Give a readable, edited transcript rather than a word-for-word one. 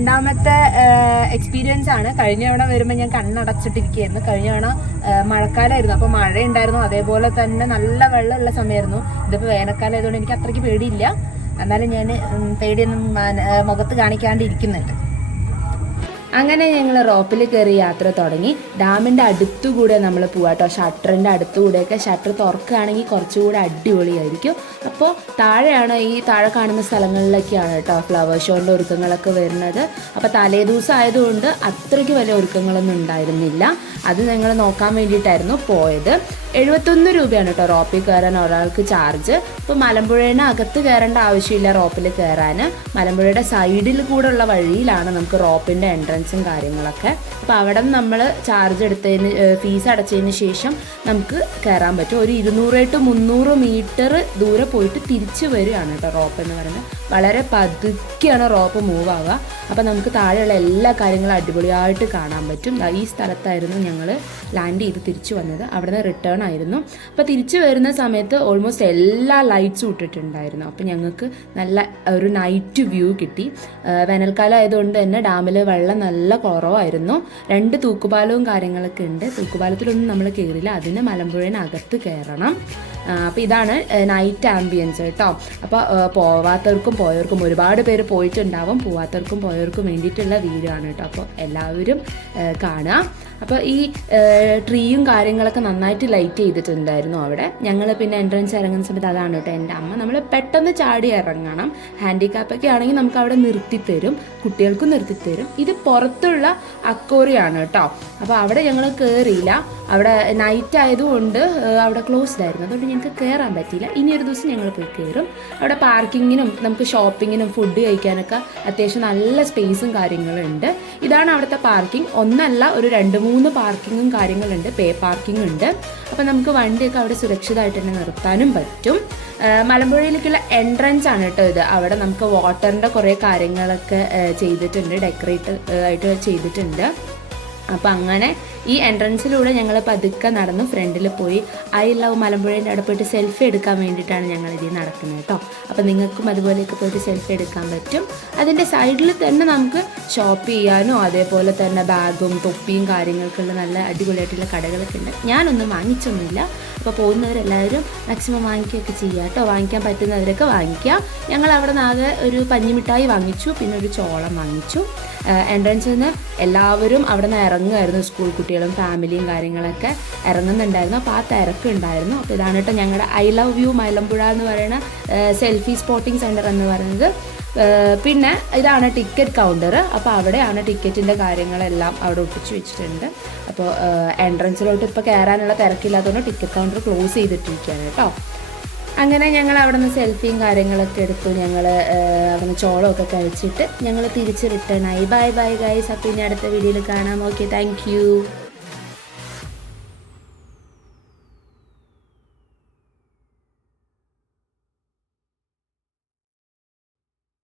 രണ്ടാമത്തെ എക്സ്പീരിയൻസ് ആണ്. കഴിഞ്ഞ തവണ വരുമ്പോൾ ഞാൻ കണ്ണടച്ചിട്ടിരിക്കുകയായിരുന്നു. കഴിഞ്ഞ തവണ മഴക്കാലമായിരുന്നു, അപ്പോൾ മഴയുണ്ടായിരുന്നു, അതേപോലെ തന്നെ നല്ല വെള്ളമുള്ള സമയമായിരുന്നു. ഇതിപ്പോൾ വേനൽക്കാലം ആയതുകൊണ്ട് എനിക്ക് അത്രയ്ക്ക് പേടിയില്ല. എന്നാലും ഞാൻ പേടിയൊന്നും മുഖത്ത് കാണിക്കാണ്ടിരിക്കുന്നുണ്ട്. അങ്ങനെ ഞങ്ങൾ റോപ്പിൽ കയറി യാത്ര തുടങ്ങി. ഡാമിൻ്റെ അടുത്തുകൂടെ നമ്മൾ പോവാട്ടോ, ഷട്ടറിൻ്റെ അടുത്തുകൂടെയൊക്കെ. ഷട്ടർ തുറക്കുകയാണെങ്കിൽ കുറച്ചുകൂടെ അടിപൊളിയായിരിക്കും. അപ്പോൾ താഴെയാണ്, ഈ താഴെ കാണുന്ന സ്ഥലങ്ങളിലൊക്കെയാണ് കേട്ടോ ഫ്ലവർ ഷോൻ്റെ ഒരുക്കങ്ങളൊക്കെ വരുന്നത്. അപ്പോൾ തലേദിവസം ആയതുകൊണ്ട് അത്രയ്ക്ക് വലിയ ഒരുക്കങ്ങളൊന്നും ഉണ്ടായിരുന്നില്ല. അത് ഞങ്ങൾ നോക്കാൻ വേണ്ടിയിട്ടായിരുന്നു പോയത്. 71 രൂപയാണ് കേട്ടോ റോപ്പിൽ കയറാൻ ഒരാൾക്ക് ചാർജ്. ഇപ്പോൾ മലമ്പുഴേനെ അകത്ത് കയറേണ്ട ആവശ്യമില്ല റോപ്പിൽ കയറാൻ. മലമ്പുഴയുടെ സൈഡിൽ കൂടെ ഉള്ള വഴിയിലാണ് നമുക്ക് റോപ്പിൻ്റെ എൻട്രൻസും കാര്യങ്ങളൊക്കെ. അപ്പോൾ അവിടെ നിന്ന് നമ്മൾ ചാർജ് എടുത്തതിന്, ഫീസ് അടച്ചതിന് ശേഷം നമുക്ക് കയറാൻ പറ്റും. ഒരു 200-300 മീറ്റർ ദൂരെ പോയിട്ട് തിരിച്ച് വരികയാണ് കേട്ടോ റോപ്പ് എന്ന് പറയുന്നത്. വളരെ പതുക്കെയാണ് റോപ്പ് മൂവ് ആവുക. അപ്പോൾ നമുക്ക് താഴെയുള്ള എല്ലാ കാര്യങ്ങളും അടിപൊളിയായിട്ട് കാണാൻ പറ്റും. ഈ സ്ഥലത്തായിരുന്നു ഞങ്ങൾ ലാൻഡ് ചെയ്ത് തിരിച്ചു വന്നത്. അവിടെ നിന്ന് റിട്ടേൺ ആയിരുന്നു. അപ്പോൾ തിരിച്ചു വരുന്ന സമയത്ത് ഓൾമോസ്റ്റ് എല്ലാ ലൈറ്റ്സും ഇട്ടിട്ടുണ്ടായിരുന്നു. അപ്പോൾ ഞങ്ങൾക്ക് നല്ല ഒരു നൈറ്റ് വ്യൂ കിട്ടി. വേനൽക്കാലം ആയതുകൊണ്ട് തന്നെ ഡാമിൽ വെള്ളം നല്ല കുറവായിരുന്നു. 2 തൂക്കുപാലവും കാര്യങ്ങളൊക്കെ ഉണ്ട്. തൂക്കുപാലത്തിലൊന്നും നമ്മൾ കയറില്ല, അതിന് മലമ്പുഴേനകത്ത് കയറണം. അപ്പോൾ ഇതാണ് നൈറ്റ് ആംബിയൻസ് കേട്ടോ. അപ്പോൾ പോവാത്തവർക്കും പോയവർക്കും, ഒരുപാട് പേര് പോയിട്ടുണ്ടാവും, പോവാത്തവർക്കും പോയവർക്കും വേണ്ടിയിട്ടുള്ള വീഡിയോ ആണ് കേട്ടോ. അപ്പോൾ എല്ലാവരും കാണുക. അപ്പോൾ ഈ ട്രീയും കാര്യങ്ങളൊക്കെ നന്നായിട്ട് ലൈറ്റ് ചെയ്തിട്ടുണ്ടായിരുന്നു അവിടെ. ഞങ്ങൾ പിന്നെ എൻട്രൻസ് ഇറങ്ങുന്ന സമയത്ത് അതാണ് കേട്ടോ എൻ്റെ അമ്മ, നമ്മൾ പെട്ടെന്ന് ചാടി ഇറങ്ങണം. ഹാൻഡിക്യാപ്പൊക്കെ ആണെങ്കിൽ നമുക്ക് അവിടെ നിർത്തിത്തരും, കുട്ടികൾക്കും നിർത്തിത്തരും. ഇത് പുറത്തുള്ള അക്വേറിയമാണ് കേട്ടോ. അപ്പോൾ അവിടെ ഞങ്ങൾ കയറിയില്ല, അവിടെ നൈറ്റ് ആയതുകൊണ്ട് അവിടെ ക്ലോസ്ഡ് ആയിരുന്നു, അതുകൊണ്ട് ഞങ്ങൾക്ക് കയറാൻ പറ്റിയില്ല. ഇനി ഒരു ദിവസം ഞങ്ങൾ പോയി കയറും. അവിടെ പാർക്കിങ്ങിനും നമുക്ക് ഷോപ്പിങ്ങിനും ഫുഡ് കഴിക്കാനൊക്കെ അത്യാവശ്യം നല്ല സ്പേസും കാര്യങ്ങളും ഉണ്ട്. ഇതാണ് അവിടുത്തെ പാർക്കിംഗ്. ഒന്നല്ല, ഒരു 2-3 പാർക്കിങ്ങും കാര്യങ്ങളുണ്ട്, പേ പാർക്കിംഗ് ഉണ്ട്. അപ്പോൾ നമുക്ക് വണ്ടിയൊക്കെ അവിടെ സുരക്ഷിതമായിട്ട് തന്നെ നിർത്താനും പറ്റും. മലമ്പുഴയിലേക്കുള്ള എൻട്രൻസ് ആണ് കേട്ടോ ഇത്. അവിടെ നമുക്ക് വാട്ടറിൻ്റെ കുറേ കാര്യങ്ങളൊക്കെ ചെയ്തിട്ടുണ്ട്, ഡെക്കറേറ്റ് ആയിട്ട് ചെയ്തിട്ടുണ്ട്. അപ്പോൾ അങ്ങനെ ഈ എൻട്രൻസിലൂടെ ഞങ്ങൾ പതുക്കെ നടന്നു ഫ്രണ്ടിൽ പോയി ഐ ലവ് മലമ്പുഴേൻ്റെ അവിടെ പോയിട്ട് സെൽഫി എടുക്കാൻ വേണ്ടിയിട്ടാണ് ഞങ്ങൾ ഇതിൽ നടക്കുന്നത് കേട്ടോ. അപ്പോൾ നിങ്ങൾക്കും അതുപോലെയൊക്കെ പോയിട്ട് സെൽഫി എടുക്കാൻ പറ്റും. അതിൻ്റെ സൈഡിൽ തന്നെ നമുക്ക് ഷോപ്പ് ചെയ്യാനോ അതേപോലെ തന്നെ ബാഗും തൊപ്പിയും കാര്യങ്ങൾക്കുള്ള നല്ല അടിപൊളിയായിട്ടുള്ള കടകളൊക്കെ ഉണ്ട്. ഞാനൊന്നും വാങ്ങിച്ചൊന്നുമില്ല. അപ്പോൾ പോകുന്നവരെല്ലാവരും മാക്സിമം വാങ്ങിക്കുകയൊക്കെ ചെയ്യുക കേട്ടോ. വാങ്ങിക്കാൻ പറ്റുന്നവരൊക്കെ വാങ്ങിക്കുക. ഞങ്ങൾ അവിടെ നിന്ന് ആകെ ഒരു പഞ്ഞിമിഠായി വാങ്ങിച്ചു, പിന്നെ ഒരു ചോളം വാങ്ങിച്ചു. എൻട്രൻസിൽ നിന്ന് എല്ലാവരും അവിടെ നിന്ന് ഇറങ്ങുമായിരുന്നു, സ്കൂൾ കുട്ടികളും ഫാമിലിയും കാര്യങ്ങളൊക്കെ ഇറങ്ങുന്നുണ്ടായിരുന്നു. അപ്പോൾ ആ തിരക്കുണ്ടായിരുന്നു. അപ്പോൾ ഇതാണ് കേട്ടോ ഞങ്ങളുടെ ഐ ലവ് യു മലമ്പുഴ എന്ന് പറയുന്ന സെൽഫി സ്പോട്ടിംഗ് സെൻറ്റർ എന്ന് പറയുന്നത്. പിന്നെ ഇതാണ് ടിക്കറ്റ് കൗണ്ടർ. അപ്പോൾ അവിടെയാണ് ടിക്കറ്റിൻ്റെ കാര്യങ്ങളെല്ലാം അവിടെ ഒട്ടിച്ച് വെച്ചിട്ടുണ്ട്. അപ്പോൾ എൻട്രൻസിലോട്ട് ഇപ്പോൾ കയറാനുള്ള തിരക്കില്ലാത്തതുകൊണ്ട് ടിക്കറ്റ് കൗണ്ടർ ക്ലോസ് ചെയ്തിട്ടിരിക്കുകയാണ് കേട്ടോ. അങ്ങനെ ഞങ്ങൾ അവിടെ നിന്ന് സെൽഫിയും കാര്യങ്ങളൊക്കെ എടുത്തു. ഞങ്ങൾ അവിടെ നിന്ന് ചോളമൊക്കെ കഴിച്ചിട്ട് ഞങ്ങൾ തിരിച്ച് റിട്ടേൺ ആയി. Bye bye guys. അപ്പോൾ ഇനി അടുത്ത വീഡിയോയിൽ കാണാം. Okay, thank you.